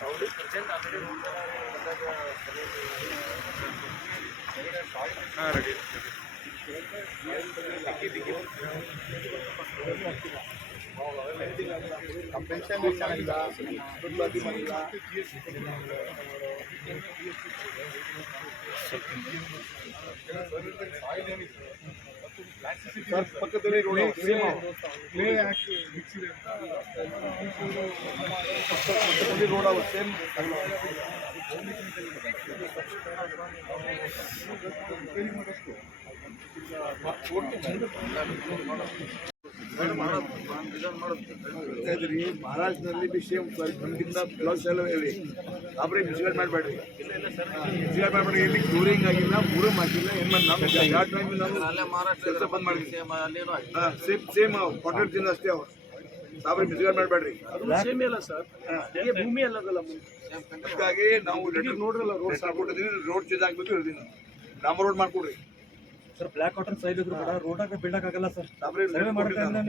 Sound present already ಹಾಂ ready compensation ಚೆನ್ನಾಗಿಲ್ಲ ದುಡ್ಡು ಬಾಕಿ ಮಾಡಿಲ್ಲ ಸ್ವಲ್ಪ ಸರ್ ಪಕ್ಕದಲ್ಲಿ ರೋಡ್ ಪ್ಲೇ ಹಾಕಿ ಪಕ್ಕದಲ್ಲಿ ರೋಡ್ ಆಗುತ್ತೆ ಸೇಮ್ ರಿಪೇರಿ ಮಾಡಷ್ಟು ಮಹಾರಾಷ್ಟ್ರದಲ್ಲಿ ಬಿ ಸಿ ಎಂ ನಮಗಿಂತ ಬ್ಲೌಸ್ ಎಲ್ಲ ಹೇಳಿ ಆಬ್ರಿ ಮಿಸ್ಗೈಡ್ ಮಾಡಬೇಡ್ರಿ ಮಿಸ್ಗೈಡ್ ಮಾಡಬೇಡ್ರಿ ಇಲ್ಲಿ ಕ್ಯೂರಿಂಗ್ ಆಗಿಲ್ಲ ಮೂರು ಮಾಡಿಲ್ಲ ನಮ್ಮ ಯಾವ ಟೈಮ್ ಅಲ್ಲೇ ಮಹಾರಾಷ್ಟ್ರ ಬಂದ್ ಮಾಡಿದ್ವಿ ಸೇಮ್ ಸೇಮ್ ಕಾಂಟ್ರಾಕ್ಟ್ ದಿಂದ ಅಷ್ಟೇ ಅವ್ರು ಸಾಬ್ರಿ ಮಿಸ್ಗೈಡ್ ಮಾಡಬೇಡ್ರಿ ಸೇಮ್ ಇಲ್ಲ ಸರ್ ಭೂಮಿ ಅಲ್ಲದಲ್ಲ ಹಾಗಾಗಿ ನಾವು ಲೆಟರ್ ನೋಡ್ರಲ್ಲ ರೋಡ್ ಸಾಕೊಟ್ಟಿದ್ದೀನಿ ರೋಡ್ ಚೇಂಜ್ ಆಗ್ಬೇಕು ಹೇಳ್ತೀನಿ ರಾಮ ರೋಡ್ ಮಾಡ್ಕೊಡ್ರಿ ಸರ್ ಬ್ಲಾಕ್ ವಾಟರ್ ಸೈಡ್ ಇದ್ರು ಕೂಡ ರೋಡ್ ಆಗ ಬಿಲ್ಡ್ ಆಗಲ್ಲ ಸರ್ ಸರ್ವೆ ಮಾಡ್ತಾ